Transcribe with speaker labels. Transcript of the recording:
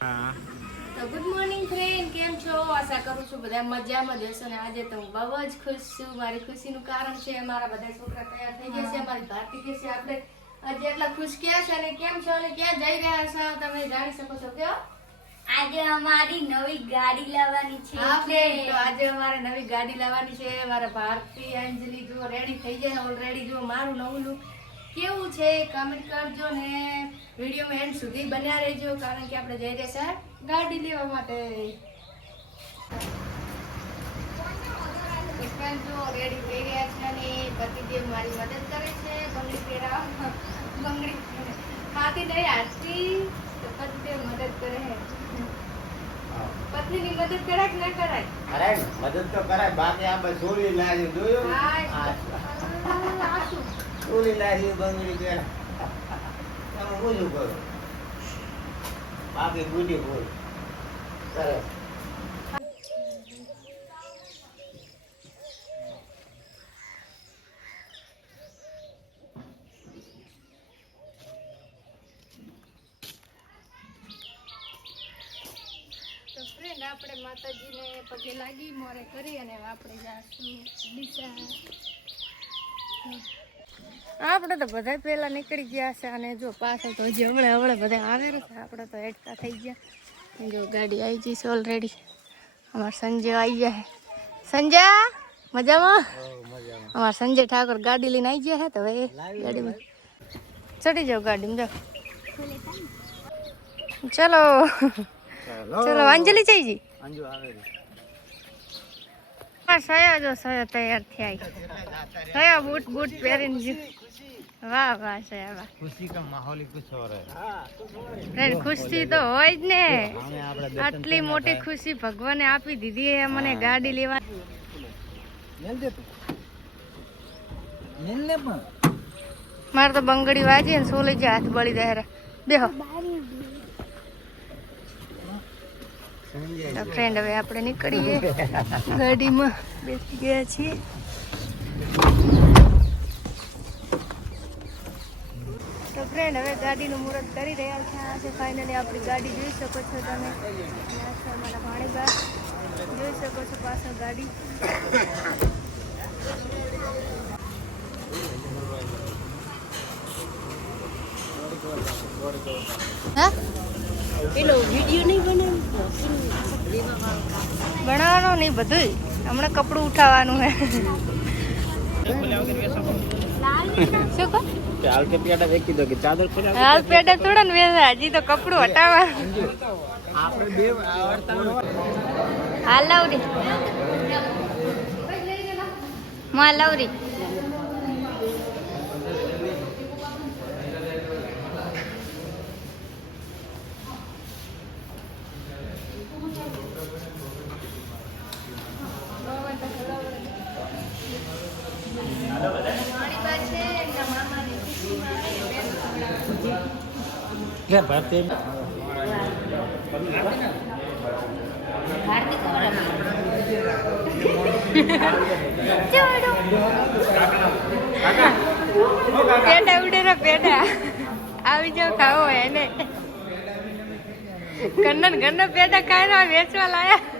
Speaker 1: તો good morning friend કેમ છો? આશા કરું છું બધા મજામાં જ હશો ને આજે તો હું બહુ જ ખુશ છું. મારી ખુશીનું કારણ છે મારા બધા છોકરા તૈયાર થઈ ગયા છે. મારી ભારતી કે છે આપણે આજે એટલા ખુશ ક્યાં છે અને કેમ છો અને ક્યાં જઈ રહ્યા છો? તમે જાણી શકો છો કયો
Speaker 2: આજે અમારી નવી ગાડી લાવવાની છે
Speaker 1: આપણે તો આજે અમારે નવી ગાડી લાવવાની છે. મારા ભારતી અંજલિ જો રેડી થઈ જાય ઓલરેડી જો મારું નવું લુક કેવું છે કમેન્ટ કરજો ને વીડિયો એન્ડ સુધી બન્યા રહેજો કારણ કે આપણે જઈ રહ્યા છે ગાડી લેવા માટે જો રેડી થઈ રહ્યા છે અને પતિદેવ મારી મદદ કરે છે બંગડી તો પતિદેવ મદદ કરે છે પત્નીની મદદ કરાય કે ના કરાય
Speaker 3: મદદ તો કરાય બાકી આ બધું લાવી જોયું
Speaker 1: હા.
Speaker 3: આ
Speaker 1: આ શું?
Speaker 3: ચોરી લાવી બંગડી પેલા તમે બોલું કરો. બાકી બુદ્ધિ બોલ. સરસ.
Speaker 1: આપણે માતાજીને પગે લાગી, મોરે કરી અને આપણે જાશું ડીસા આપણે તો બધા પહેલા નીકળી ગયા છે અને જો પાછળ તો હજી હમણાં હમણાં બધા આવે છે. આપણે તો હેડતા થઈ ગયા. જો ગાડી આવી ગઈ છે ઓલરેડી અમાર સંજય આવી ગયા છે. સંજય મજામાં? અમારે સંજય ઠાકોર ગાડી લઈને આવી ગયા છે તો હવે ગાડીમાં ચડી જાઓ ગાડીમાં જાઓ ચલો. ચલો. અંજલિ જઈજી
Speaker 3: અંજુ આવે
Speaker 1: આ સયો જો સયો તૈયાર થયા સયો બૂટ બૂટ પહેરીને જો. વાહ વાહ સયા વાહ.
Speaker 3: ખુશી કા માહોલ કુછ ઓર
Speaker 1: હે ખુશી તો હોય જ ને. આટલી મોટી ખુશી ભગવાને આપી દીધી એ મને ગાડી લેવા. મારે તો બંગડી વાજી ને સોલે જે હાથ બળી જાય બેહો. ફ્રેન્ડ હવે આપણે નીકળીએ. ગાડીમાં બેસી ગયા છીએ. તો ફ્રેન્ડ હવે ગાડીનું મુહૂર્ત કરી રહ્યા છે. આજે ફાઇનલી આપણી ગાડી. જોઈ શકો છો તમે. અમારા ભાણીબા જોઈ શકો છો પાછળ ગાડી. હા?
Speaker 2: પેલો વિડિયો નહીં બનાવ્યો?
Speaker 1: બનાવવાનું નહીં બધું હમણાં કપડું ઉઠાવવાનું હે. શું કહો?
Speaker 3: હાલ કે દો કે ચાદર
Speaker 1: હાલ પેટા થોડા ને હજી તો કપડું હટાવવા
Speaker 3: આપણે બે આવડતા
Speaker 1: હાલ લાવરી માં લાવરી
Speaker 3: કે ભારતી
Speaker 2: ભારતી ખબર
Speaker 1: પેટા ઉડે ને પેટા આવી જાવ ખાવો એને. કન્નન ઘરના પેટા ખાય વેચવા લાયા.